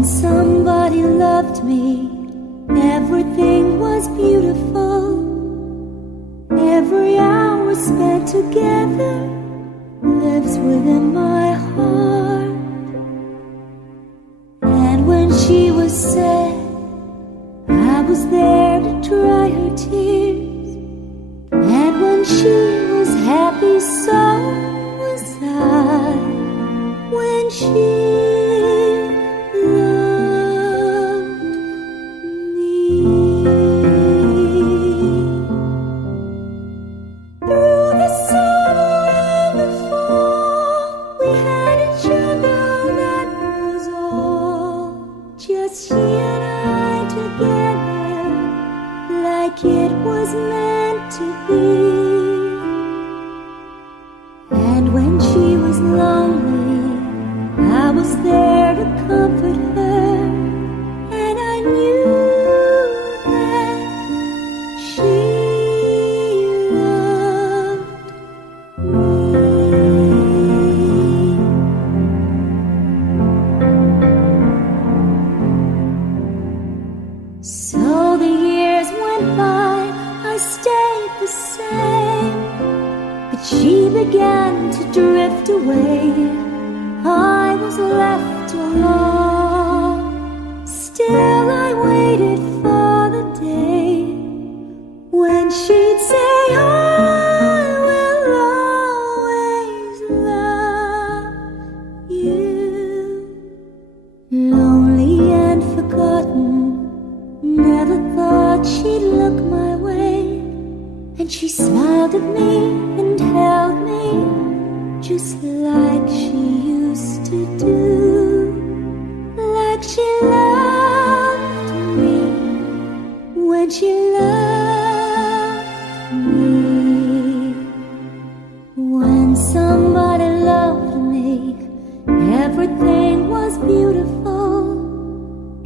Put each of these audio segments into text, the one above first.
When somebody loved me, everything was beautiful. Every hour spent together lives within my heart. And when she was sad, I was there to dry her tears. And when she was happy, so was I. When she she and I together, like it was meant to be. And when she was lonely, I was there to comfort her. And I knew that she loved me. So the years went by, I stayed the same, but she began to drift away. I was left alone. Still I waited for the day when she'd say, I will always love you. Lonely and forgotten, never thought she'd look my way. And she smiled at me and held me just like she used to do. Like she loved me when she loved me. When somebody loved me, everything was beautiful.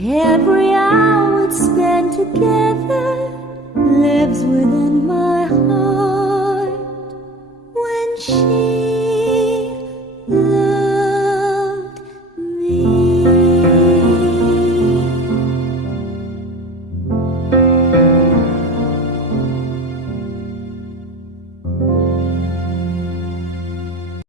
Every hour spent together lives within my